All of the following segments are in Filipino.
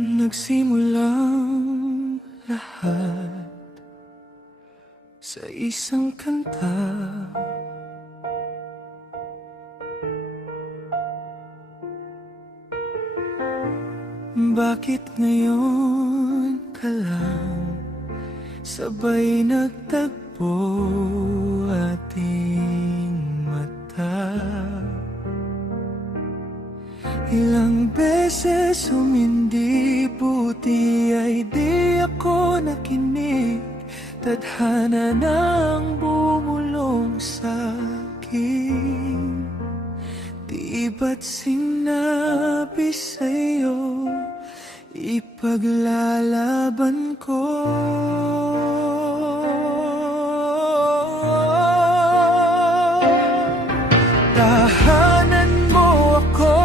Nagsimulang lahat sa isang kanta. Bakit ngayon ka lang sabay nagtagpo ating mata? Ilang beses humindi buti ay di ako nakinig. Tadhana nang bumulong sa'kin. Di ba't sinabi sa'yo ipaglalaban ko? Tahanan mo ako,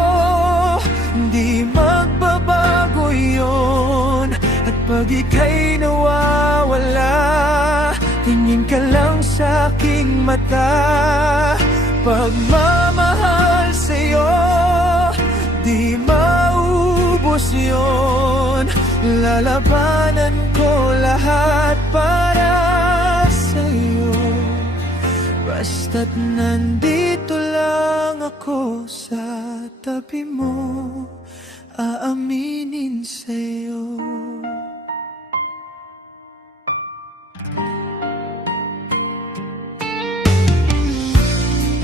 di magbabago yun. At pag ika'y nawawala, tingin ka lang sa aking mata. Pagmamahal sa'yo, di maubos yun. Lalabanan ko lahat para sa'yo. Basta't nandito lang ako sa tabi mo, aaminin sa'yo.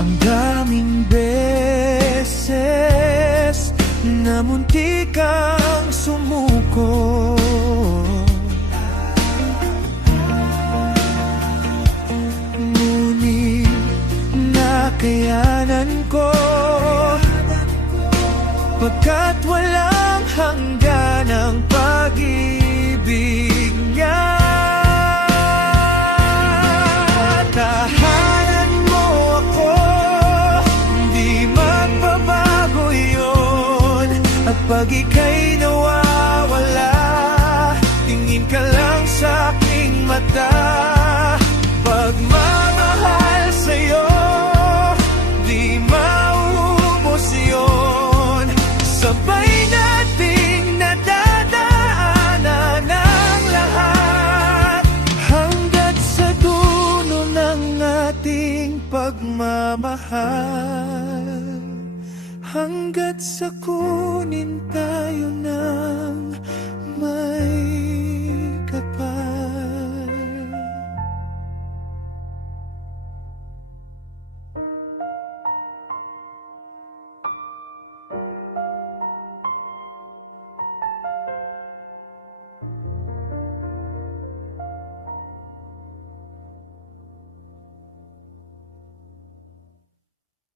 Ang daming beses na munti kang sumuko. Ngunit nakayanan ko, pagkat walang hanggan ang pag-ibig niya. Tahanan mo ako, di magbabago yun. At pag ika'y nawawala, tingin ka lang sa aking mata. Pagmamahal sa'yo,